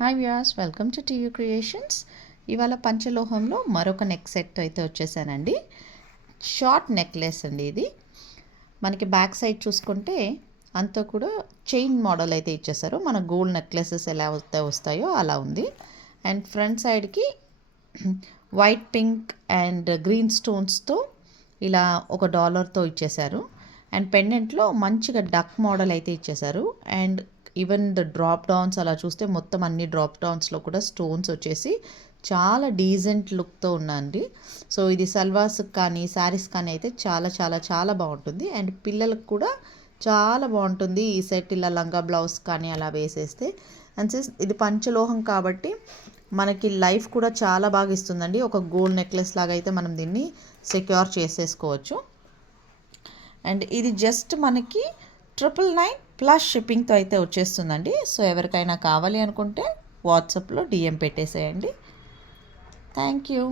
Hi viewers, welcome to TU creations. ఇవాళ పంచలోహంలో మరొక neck set అయితే వచ్చేసానండి. షార్ట్ నెక్లెస్ అండి ఇది. మనకి బ్యాక్ సైడ్ చూసుకుంటే అంతా కూడా చైన్ మోడల్ అయితే ఇచ్చేసారు. మన గోల్డ్ నెక్లెసెస్ ఎలా వస్తాయో అలా ఉంది. అండ్ ఫ్రంట్ సైడ్కి వైట్, పింక్ అండ్ గ్రీన్ స్టోన్స్తో ఇలా ఒక డాలర్తో ఇచ్చేసారు. అండ్ పెండెంట్లో మంచిగా డక్ మోడల్ అయితే ఇచ్చేసారు. And even the drop downs అలా చూస్తే మొత్తం అన్ని డ్రాప్ డౌన్స్లో కూడా స్టోన్స్ వచ్చేసి చాలా డీసెంట్ లుక్తో ఉందండి. సో ఇది సల్వార్స్కి కానీ శారీస్ కానీ అయితే చాలా చాలా చాలా బాగుంటుంది. అండ్ పిల్లలకు కూడా చాలా బాగుంటుంది ఈ సెట్. ఇలా లంగా బ్లౌజ్ కానీ అలా వేసేస్తే. అండ్ ఇది పంచలోహం కాబట్టి మనకి లైఫ్ కూడా చాలా బాగా ఇస్తుందండి. ఒక గోల్డ్ నెక్లెస్ లాగా అయితే మనం దీన్ని సెక్యూర్ చేసేసుకోవచ్చు. అండ్ ఇది జస్ట్ మనకి 999 ప్లస్ షిప్పింగ్తో అయితే వచ్చేస్తుందండి. సో ఎవరికైనా కావాలి అనుకుంటే వాట్సాప్లో డిఎం పెట్టేసేయండి. Thank you.